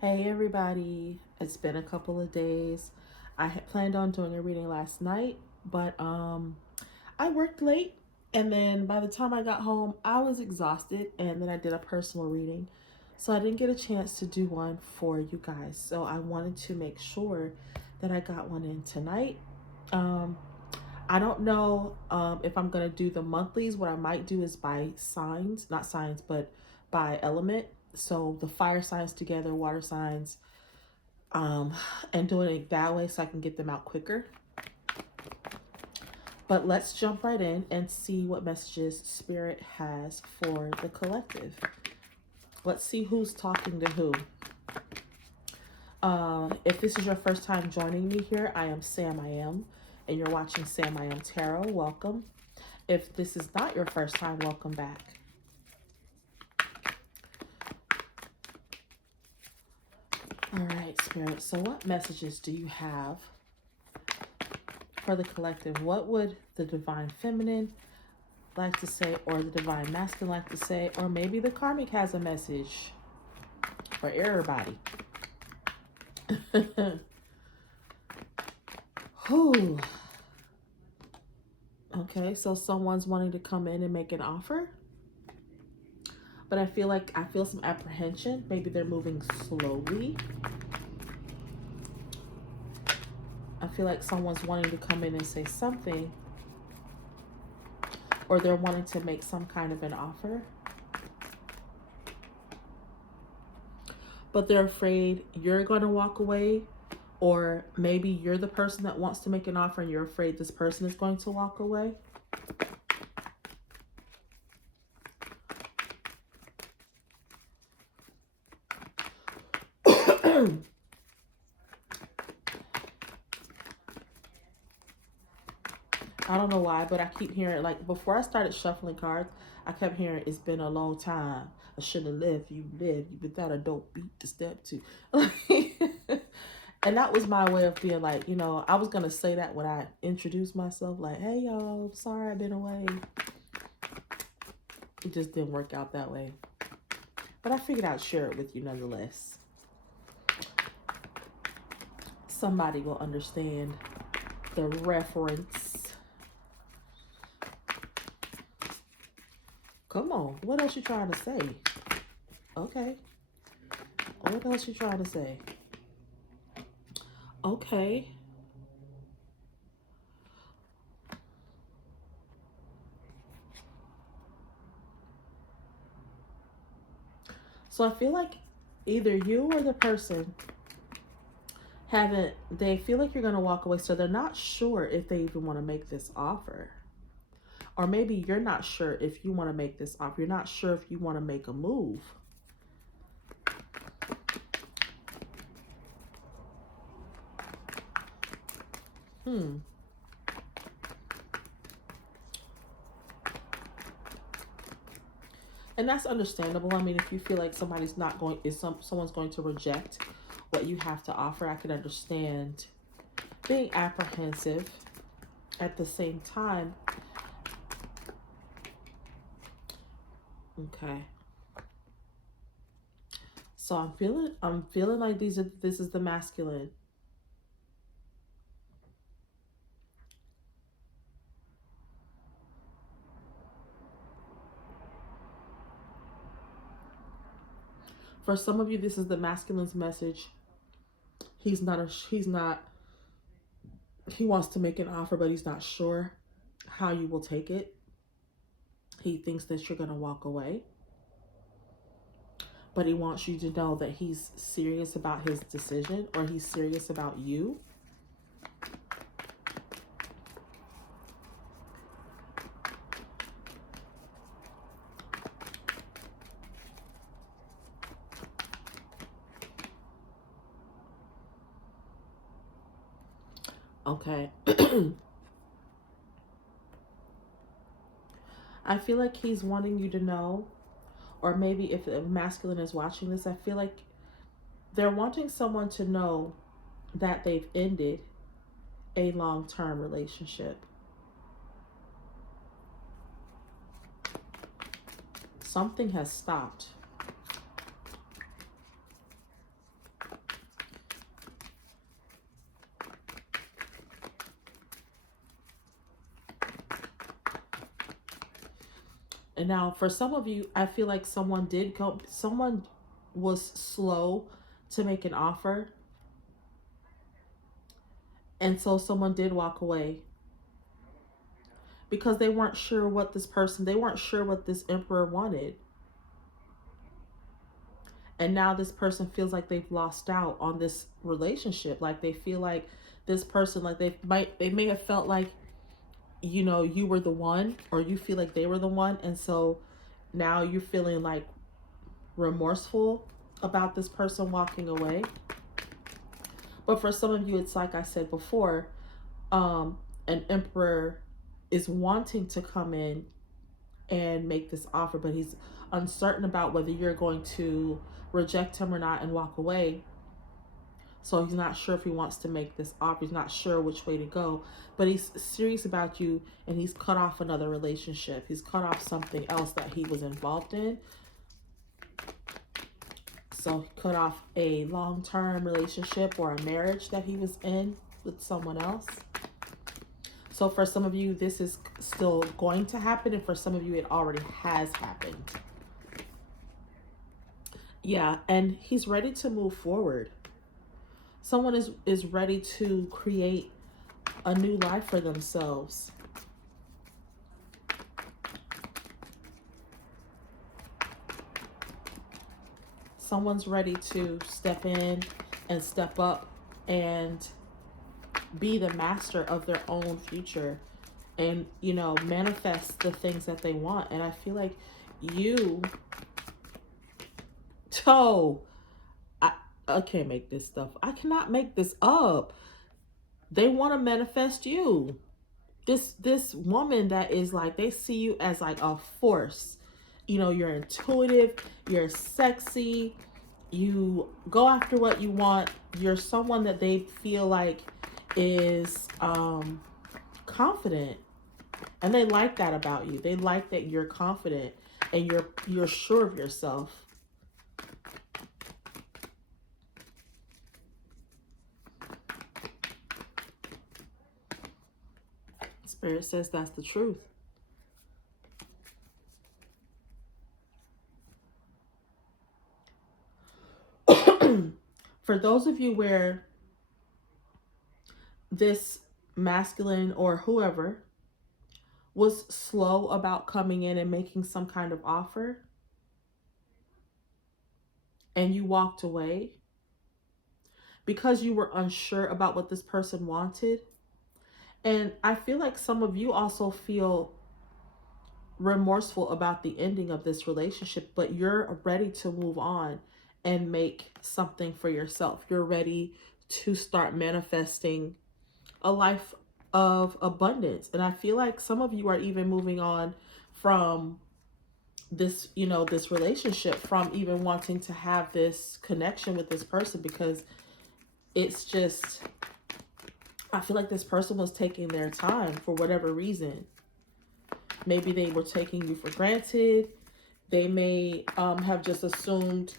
Hey everybody, it's been a couple of days. I had planned on doing a reading last night, but I worked late and then by the time I got home, I was exhausted and then I did a personal reading. So I didn't get a chance to do one for you guys. So I wanted to make sure that I got one in tonight. Um I don't know if I'm going to do the monthlies. What I might do is by signs, not signs, but by element. So the fire signs together, water signs, um, and doing it that way so I can get them out quicker. But let's jump right in and see what messages Spirit has for the collective. Let's see who's talking to who. If this is your first time joining me here, I am SamIAm, and you're watching SamIAm Tarot. Welcome. If this is not your first time, welcome back. All right, Spirit. So what messages do you have for the collective? What would the Divine Feminine like to say, or the Divine Masculine like to say, or maybe the Karmic has a message for everybody? Whew. Okay, so someone's wanting to come in and make an offer, but I feel some apprehension. Maybe they're moving slowly. I feel like someone's wanting to come in and say something, or they're wanting to make some kind of an offer, but they're afraid you're going to walk away, or maybe you're the person that wants to make an offer and you're afraid this person is going to walk away. I don't know why, but I keep hearing, like, before I started shuffling cards, I kept hearing, it's been a long time. I should have left you live. You without a dope beat to step to. And that was my way of being like, I was going to say that when I introduced myself, like, hey, y'all, sorry I've been away. It just didn't work out that way. But I figured I'd share it with you nonetheless. Somebody will understand the reference. Come on. What else you trying to say? Okay. What else you trying to say? Okay. So I feel like either you or the person they feel like you're going to walk away, so they're not sure if they even want to make this offer. Or maybe you're not sure if you want to make this offer. You're not sure if you want to make a move. And that's understandable. I mean, if you feel like someone's going to reject what you have to offer, I can understand being apprehensive. At the same time, okay. So I'm feeling like this is the masculine. For some of you, this is the masculine's message. He wants to make an offer, but he's not sure how you will take it. He thinks that you're going to walk away, but he wants you to know that he's serious about his decision, or he's serious about you. Okay. I feel like he's wanting you to know, or maybe if a masculine is watching this, I feel like they're wanting someone to know that they've ended a long-term relationship. Something has stopped. And now for some of you, I feel like someone was slow to make an offer. And so someone did walk away because they weren't sure what this emperor wanted. And now this person feels like they've lost out on this relationship. Like they feel like this person, like they may have felt like, you were the one, or you feel like they were the one. And so now you're feeling like remorseful about this person walking away. But for some of you, it's like I said before, an emperor is wanting to come in and make this offer, but he's uncertain about whether you're going to reject him or not and walk away. So he's not sure if he wants to make this offer. He's not sure which way to go, but he's serious about you, and he's cut off another relationship. He's cut off something else that he was involved in. So he cut off a long-term relationship or a marriage that he was in with someone else. So for some of you, this is still going to happen, and for some of you, it already has happened. Yeah, and he's ready to move forward. Someone is ready to create a new life for themselves. Someone's ready to step in and step up and be the master of their own future, and manifest the things that they want. And I feel like you I can't make this stuff. I cannot make this up. They want to manifest you. This woman that is like, they see you as like a force. You're intuitive, you're sexy, you go after what you want. You're someone that they feel like is confident, and they like that about you. They like that you're confident and you're sure of yourself. Spirit says that's the truth. For those of you where this masculine or whoever was slow about coming in and making some kind of offer, and you walked away because you were unsure about what this person wanted. And I feel like some of you also feel remorseful about the ending of this relationship, but you're ready to move on and make something for yourself. You're ready to start manifesting a life of abundance. And I feel like some of you are even moving on from this, this relationship, from even wanting to have this connection with this person, because it's just, I feel like this person was taking their time for whatever reason. Maybe they were taking you for granted. They may have just assumed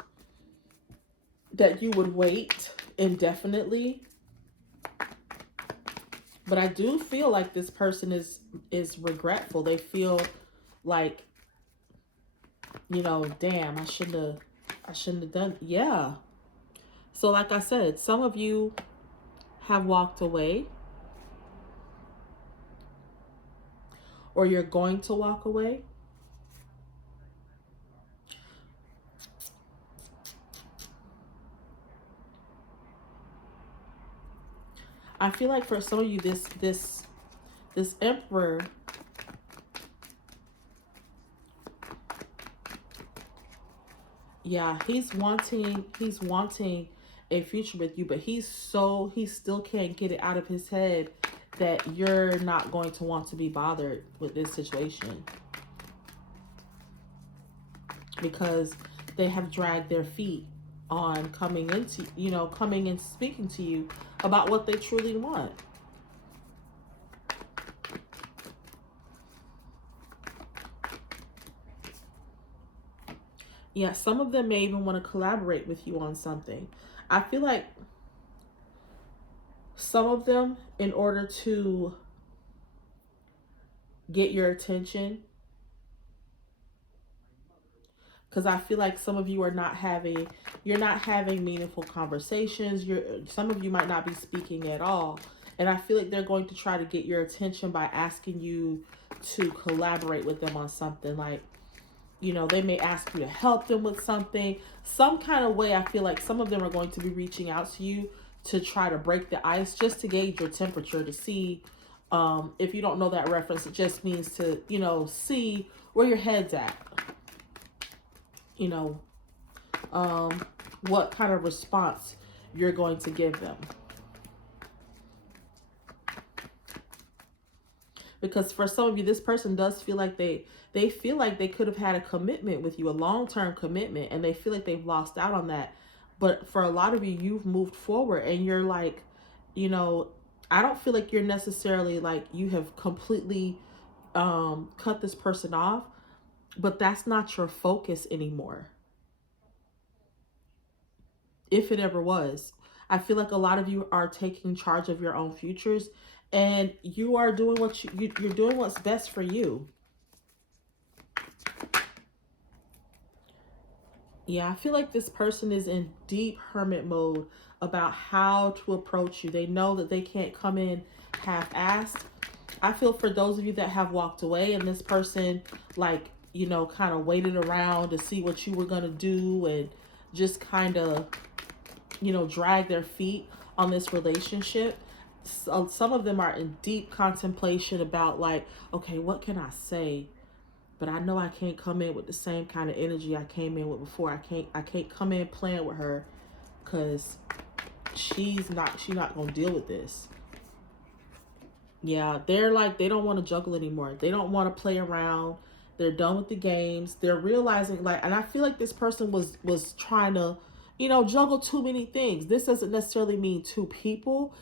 that you would wait indefinitely. But I do feel like this person is regretful. They feel like, damn, I shouldn't have done. Yeah. So like I said, some of you have walked away, or you're going to walk away. I feel like for some of you, this emperor, yeah, he's wanting a future with you, but he still can't get it out of his head that you're not going to want to be bothered with this situation, because they have dragged their feet on coming and speaking to you about what they truly want. Yeah, some of them may even want to collaborate with you on something. I feel like some of them, in order to get your attention, because I feel like some of you are not having, you're not having meaningful conversations. Some of you might not be speaking at all. And I feel like they're going to try to get your attention by asking you to collaborate with them on something. Like, they may ask you to help them with something, some kind of way. I feel like some of them are going to be reaching out to you to try to break the ice, just to gauge your temperature, to see, if you don't know that reference, it just means to, see where your head's at, you know, what kind of response you're going to give them. Because for some of you, this person does feel like they feel like they could have had a commitment with you, a long-term commitment, and they feel like they've lost out on that. But for a lot of you, you've moved forward, and you're like, I don't feel like you're necessarily like you have completely cut this person off, but that's not your focus anymore, if it ever was. I feel like a lot of you are taking charge of your own futures, and you are doing you're doing what's best for you. Yeah, I feel like this person is in deep hermit mode about how to approach you. They know that they can't come in half-assed. I feel for those of you that have walked away and this person, like, kind of waited around to see what you were going to do, and just kind of, drag their feet on this relationship. So some of them are in deep contemplation about, like, okay, what can I say? But I know I can't come in with the same kind of energy I came in with before. I can't come in playing with her, because she's not gonna deal with this. Yeah, they're like, they don't want to juggle anymore. They don't want to play around. They're done with the games. They're realizing, like, and I feel like this person was trying to, juggle too many things. This doesn't necessarily mean two people.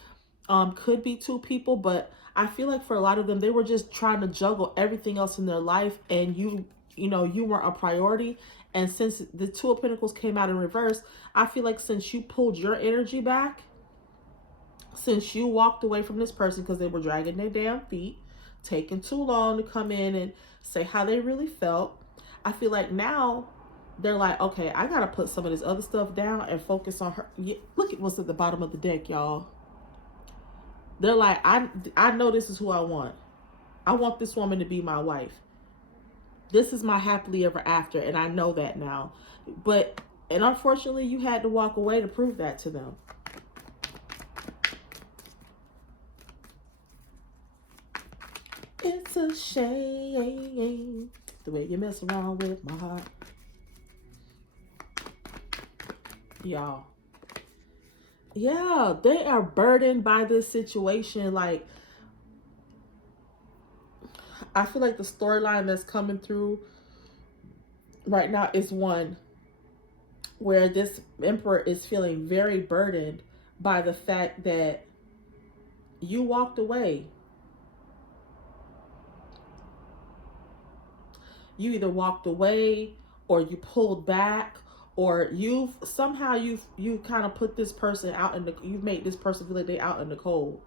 Could be two people, but I feel like for a lot of them, they were just trying to juggle everything else in their life, and you weren't a priority. And since the Two of Pentacles came out in reverse, I feel like since you pulled your energy back, since you walked away from this person because they were dragging their damn feet, taking too long to come in and say how they really felt, I feel like now they're like, okay, I gotta put some of this other stuff down and focus on her. Look at what's at the bottom of the deck, y'all. They're like, I know this is who I want. I want this woman to be my wife. This is my happily ever after, and I know that now. And unfortunately, you had to walk away to prove that to them. It's a shame the way you mess around with my heart. Y'all. Yeah, they are burdened by this situation. Like, I feel like the storyline that's coming through right now is one where this emperor is feeling very burdened by the fact that you walked away. You either walked away, or you pulled back, or you kind of put this person out you've made this person feel like they out in the cold.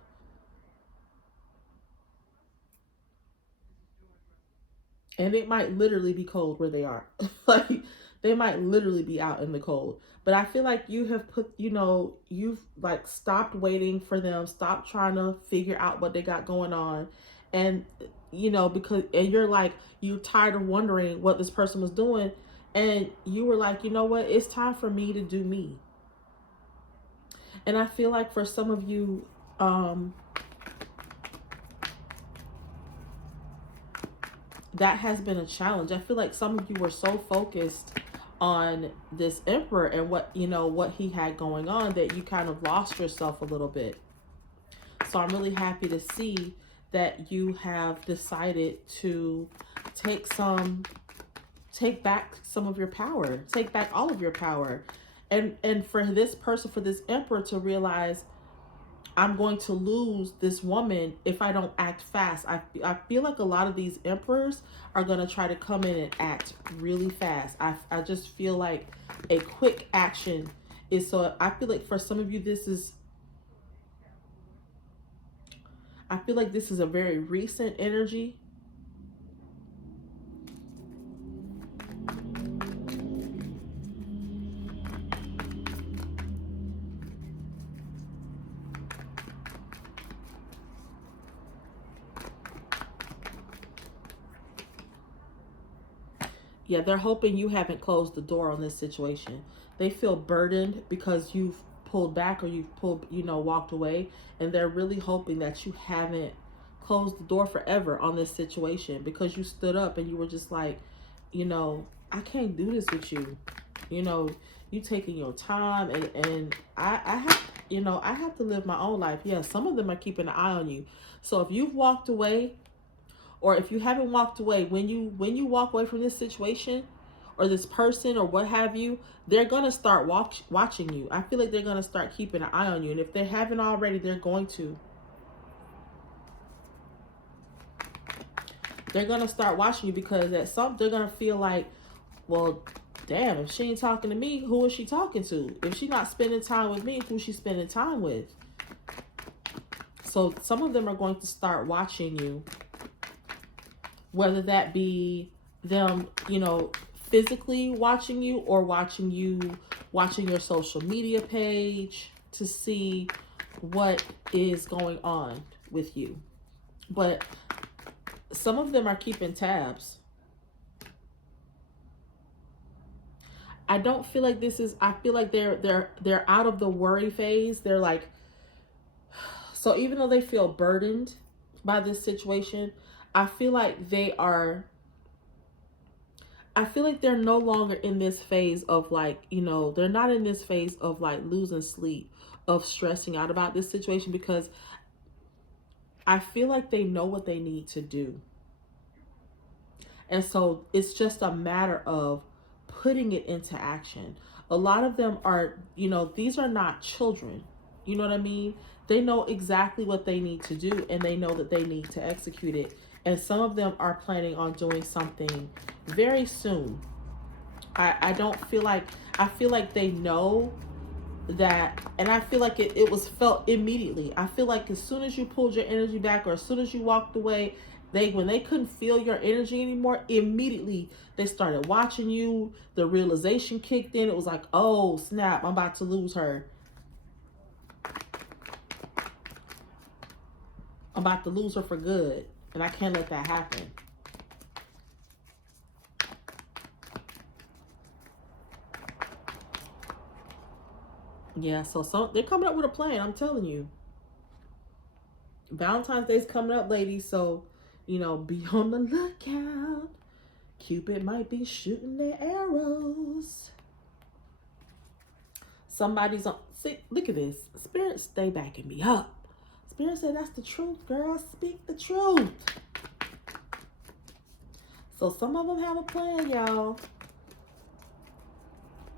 And it might literally be cold where they are. Like, they might literally be out in the cold. But I feel like you have you've like stopped waiting for them, stopped trying to figure out what they got going on. And, because, and you're tired of wondering what this person was doing. And you were like, you know what? It's time for me to do me. And I feel like for some of you, that has been a challenge. I feel like some of you were so focused on this emperor and what he had going on, that you kind of lost yourself a little bit. So I'm really happy to see that you have decided to take back some of your power, take back all of your power. And for this person, for this emperor to realize, I'm going to lose this woman if I don't act fast. I feel like a lot of these emperors are going to try to come in and act really fast. I just feel like a quick action is, so I feel like for some of you, I feel like this is a very recent energy. Yeah, they're hoping you haven't closed the door on this situation. They feel burdened because you've pulled back or you've pulled, walked away. And they're really hoping that you haven't closed the door forever on this situation because you stood up and you were just like, I can't do this with you. You know, you taking your time and I have, I have to live my own life. Yeah, some of them are keeping an eye on you. So if you've walked away, or if you haven't walked away, when you walk away from this situation or this person or what have you, they're going to start watching you. I feel like they're going to start keeping an eye on you. And if they haven't already, they're going to. They're going to start watching you because they're going to feel like, well, damn, if she ain't talking to me, who is she talking to? If she's not spending time with me, who's she spending time with? So some of them are going to start watching you. Whether that be them, physically watching you or watching your social media page to see what is going on with you. But some of them are keeping tabs. I don't feel like I feel like they're out of the worry phase. They're like, so even though they feel burdened by this situation, I feel like they're no longer in this phase of like, they're not in this phase of like losing sleep, of stressing out about this situation, because I feel like they know what they need to do. And so it's just a matter of putting it into action. A lot of them are, these are not children. You know what I mean? They know exactly what they need to do and they know that they need to execute it. And some of them are planning on doing something very soon. I feel like they know that, and I feel like it was felt immediately. I feel like as soon as you pulled your energy back or as soon as you walked away, when they couldn't feel your energy anymore, immediately they started watching you. The realization kicked in. It was like, oh snap, I'm about to lose her. I'm about to lose her for good. And I can't let that happen. Yeah, so they're coming up with a plan, I'm telling you. Valentine's Day's coming up, ladies, so, be on the lookout. Cupid might be shooting their arrows. Somebody's on, see, look at this. Spirit stay backing me up. Spirit said, that's the truth, girl. Speak the truth. So some of them have a plan, y'all.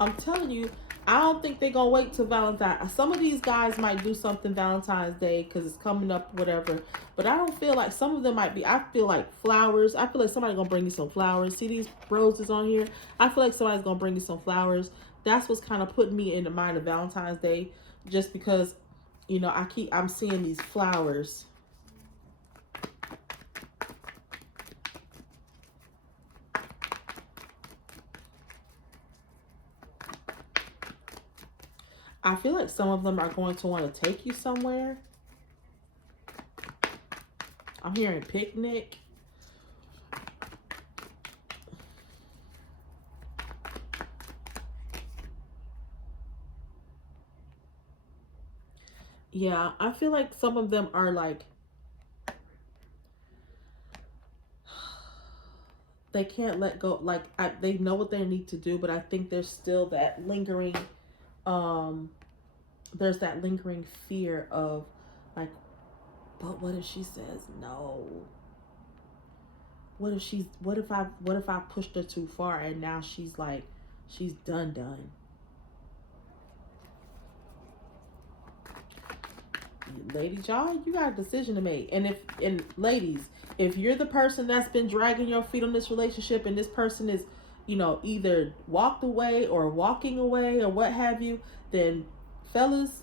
I'm telling you, I don't think they're going to wait till Valentine's. Some of these guys might do something Valentine's Day because it's coming up, whatever. But I don't feel like some of them might be. I feel like flowers. I feel like somebody's going to bring you some flowers. See these roses on here? I feel like somebody's going to bring you some flowers. That's what's kind of putting me in the mind of Valentine's Day. Just because, I'm seeing these flowers. I feel like some of them are going to want to take you somewhere. I'm hearing picnic. Yeah, I feel like some of them are like, they can't let go. Like, they know what they need to do, but I think there's still that lingering, there's that lingering fear of like, but what if she says no? What if I pushed her too far and now she's like, she's done. Ladies, y'all, you got a decision to make. And ladies, if you're the person that's been dragging your feet on this relationship and this person is, either walked away or walking away or what have you, then fellas,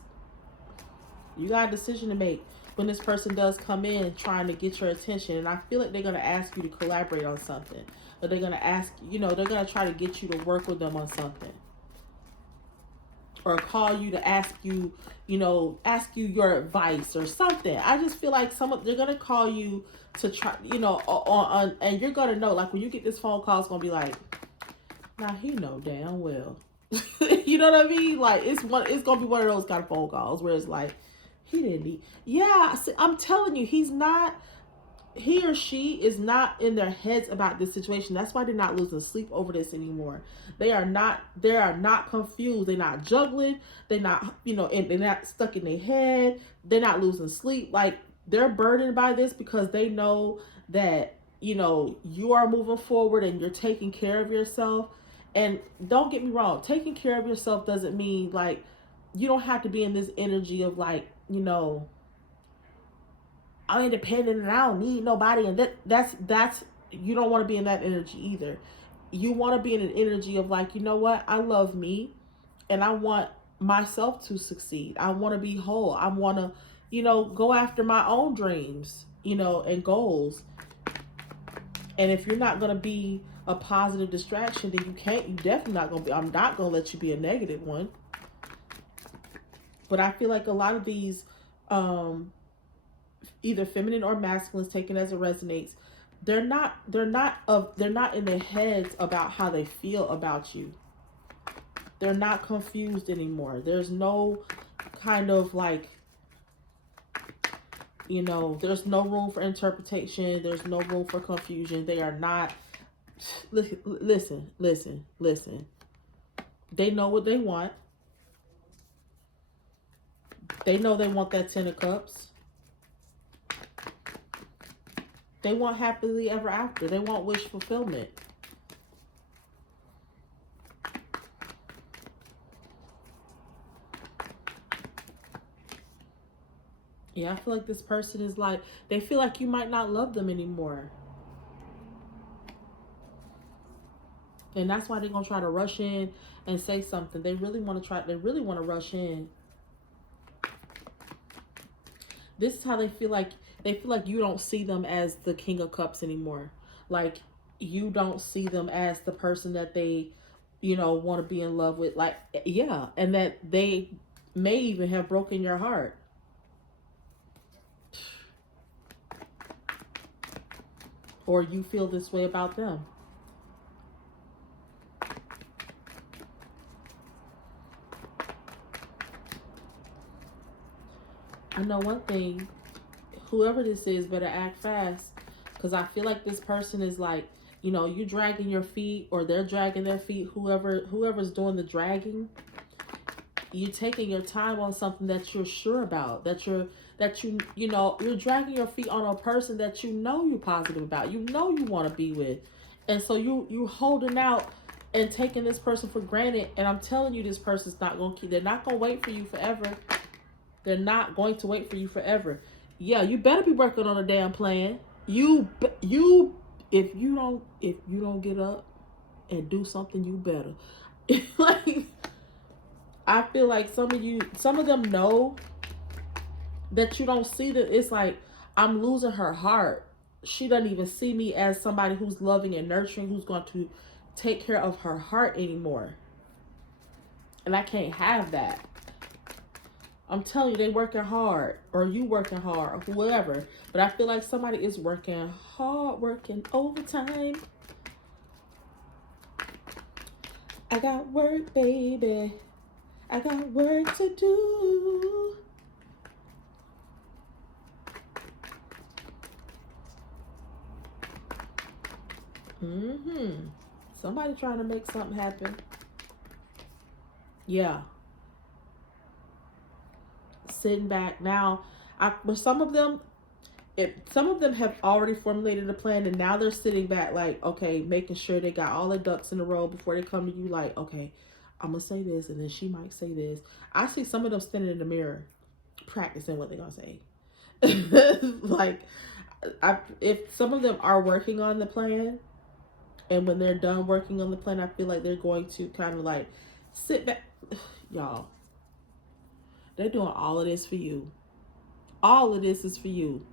you got a decision to make when this person does come in trying to get your attention. And I feel like they're going to ask you to collaborate on something. Or they're going to ask, they're going to try to get you to work with them on something. Or call you to ask you your advice or something. I just feel like they're gonna call you to try, on and you're gonna know, like when you get this phone call, it's gonna be like, Now he know damn well. You know what I mean? Like it's gonna be one of those kind of phone calls where it's like, he didn't need. Yeah, see, I'm telling you, he's not. He or she is not in their heads about this situation. That's why they're not losing sleep over this anymore. They are not. They are not confused. They're not juggling. They're not. And they're not stuck in their head. They're not losing sleep. Like, they're burdened by this because they know that you are moving forward and you're taking care of yourself. And don't get me wrong, taking care of yourself doesn't mean like you don't have to be in this energy of like, I'm independent and I don't need nobody, and that's you don't want to be in that energy either. You want to be in an energy of like, you know what, I love me and I want myself to succeed. I want to be whole. I want to, go after my own dreams, and goals. And if you're not going to be a positive distraction, then you definitely not going to be, I'm not going to let you be a negative one. But I feel like a lot of these, either feminine or masculines, taken as it resonates, they're not in their heads about how they feel about you. They're not confused anymore. There's no kind of like, there's no room for interpretation. There's no room for confusion. They are not. Listen. They know what they want. They know they want that 10 of cups. They want happily ever after. They want wish fulfillment. Yeah, I feel like this person is like, they feel like you might not love them anymore. And that's why they're going to try to rush in and say something. They really want to rush in. This is how they feel like you don't see them as the King of Cups anymore. Like, you don't see them as the person that they, want to be in love with. Like, yeah. And that they may even have broken your heart. Or you feel this way about them. I know one thing, whoever this is better act fast, because I feel like this person is like, you dragging your feet or they're dragging their feet, whoever's doing the dragging, you taking your time on something that you're sure about, you're dragging your feet on a person that you're positive about, you want to be with. And so you holding out and taking this person for granted. And I'm telling you, this person's not going to they're not going to wait for you forever. They're not going to wait for you forever. Yeah, you better be working on a damn plan. If you don't get up and do something, you better. Like, I feel like some of them know that you don't see that. It's like, I'm losing her heart. She doesn't even see me as somebody who's loving and nurturing, who's going to take care of her heart anymore. And I can't have that. I'm telling you, they working hard, or you working hard, or whoever. But I feel like somebody is working hard, working overtime. I got work, baby. I got work to do. Somebody trying to make something happen. Yeah. Sitting back now. But some of them have already formulated a plan, and now they're sitting back like, okay, making sure they got all their ducks in a row before they come to you. Like, okay, I'm gonna say this, and then she might say this. I see some of them standing in the mirror, practicing what they're gonna say. Like, if some of them are working on the plan, and when they're done working on the plan, I feel like they're going to kind of like sit back. Y'all, they're doing all of this for you. All of this is for you.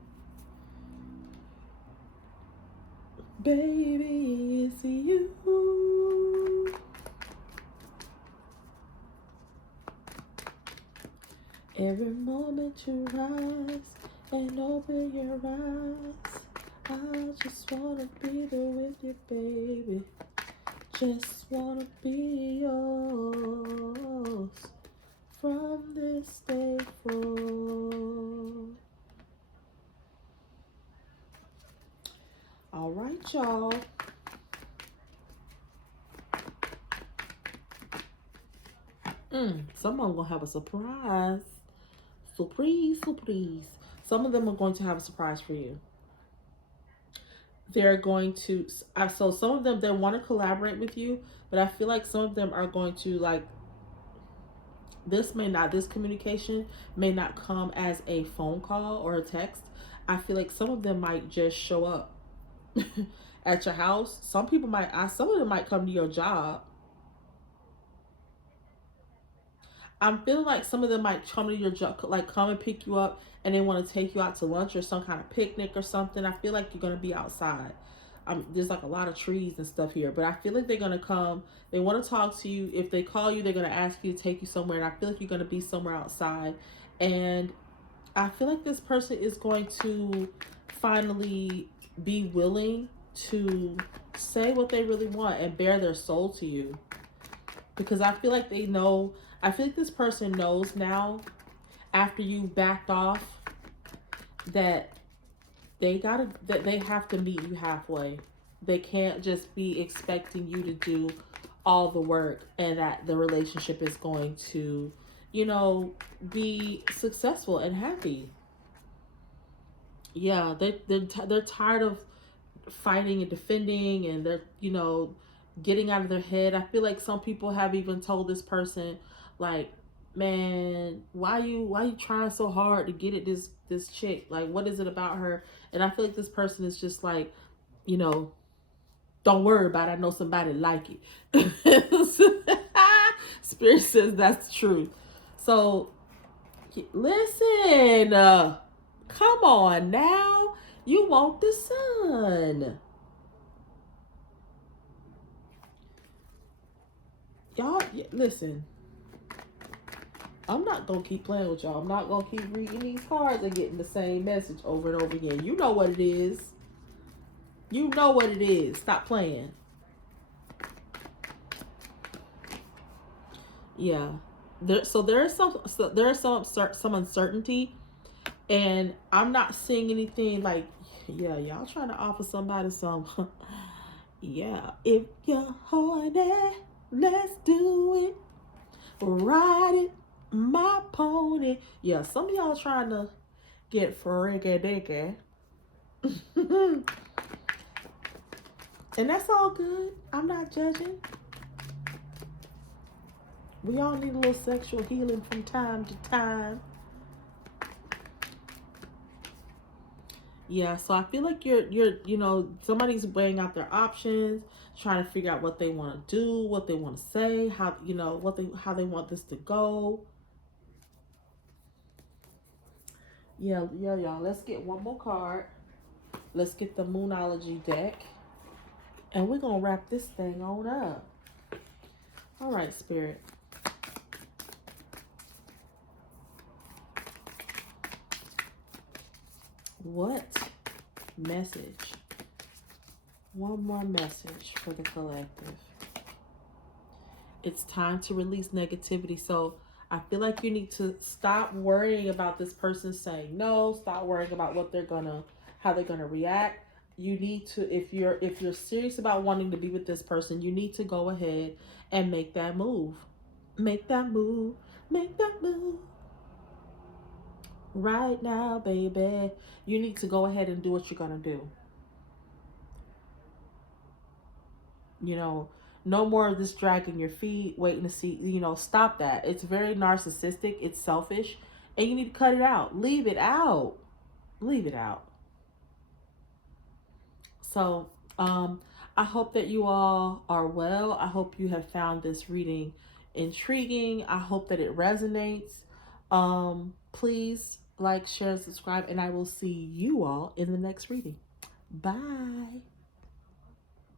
Baby, it's you. Every moment you rise and open your eyes, I just wanna be there with you, baby. Just wanna be yours from this day forward. All right, y'all. Someone gonna have a surprise. Surprise, surprise. Some of them are going to have a surprise for you. They're going to, so some of them, they want to collaborate with you, but I feel like some of them are going to like, this communication may not come as a phone call or a text. I feel like some of them might just show up at your house. Some people might, some of them might come to your job. I'm feeling like some of them might come to your job, like come and pick you up, and they want to take you out to lunch or some kind of picnic or something. I feel like you're gonna be outside. There's like a lot of trees and stuff here, but I feel like they're gonna come. They want to talk to you. If they call you, they're gonna ask you to take you somewhere, and I feel like you're gonna be somewhere outside. And I feel like this person is going to finally be willing to say what they really want and bare their soul to you, because I feel like they know. I feel like this person knows now, after you backed off, that they have to meet you halfway. They can't just be expecting you to do all the work and that the relationship is going to, be successful and happy. Yeah, they're tired of fighting and defending, and they're getting out of their head. I feel like some people have even told this person, like, man, why you trying so hard to get at this chick? Like, what is it about her? And I feel like this person is just like, you know, don't worry about it. I know somebody like it. Spirit says that's the truth. So listen, come on now. You want the sun. Y'all, listen. I'm not going to keep playing with y'all. I'm not going to keep reading these cards and getting the same message over and over again. You know what it is. You know what it is. Stop playing. Yeah. There is some uncertainty, and I'm not seeing anything like, yeah, y'all trying to offer somebody some. Yeah, if you're horny, let's do it. Ride it, my pony. Yeah, some of y'all trying to get freaky dicky. And that's all good. I'm not judging. We all need a little sexual healing from time to time. Yeah, so I feel like you're somebody's weighing out their options, trying to figure out what they want to do, what they want to say, how they want this to go. Yeah, y'all. Let's get one more card. Let's get the Moonology deck, and we're gonna wrap this thing on up. All right, Spirit. What message? One more message for the collective. It's time to release negativity. So I feel like you need to stop worrying about this person saying no. Stop worrying about how they're gonna react. You need to, if you're serious about wanting to be with this person, you need to go ahead and make that move. Make that move. Make that move. Right now, baby. You need to go ahead and do what you're gonna do. No more of this dragging your feet, waiting to see, stop that. It's very narcissistic, it's selfish, and you need to cut it out. Leave it out. Leave it out. So, I hope that you all are well. I hope you have found this reading intriguing. I hope that it resonates. Please like, share, and subscribe, and I will see you all in the next reading. Bye.